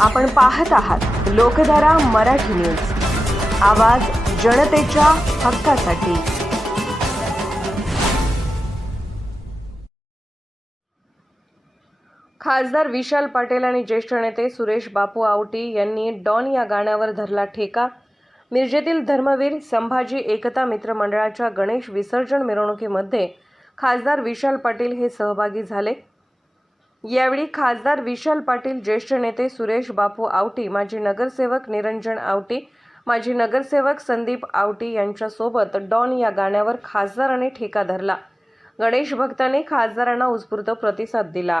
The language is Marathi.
आपण पाहत आहात लोकधारा मराठी न्यूज. आवाज जनतेच्या हक्कासाठी. खासदार विशाल पाटील आणि ज्येष्ठ नेते सुरेश बापू आवटी यांनी डॉन या गाण्यावर धरला ठेका. मिरजेतील धर्मवीर संभाजी एकता मित्र मंडळाच्या गणेश विसर्जन मिरवणुकीमध्ये खासदार विशाल पाटील हे सहभागी झाले. यावेळी खासदार विशाल पाटील ज्येष्ठ नेते सुरेश बापू आवटी माजी नगरसेवक निरंजन आवटी माजी नगरसेवक संदीप आवटी यांच्यासोबत डॉन या गाण्यावर खासदाराने ठेका धरला. गणेश भक्तांनी खासदारांना उत्स्फूर्त प्रतिसाद दिला.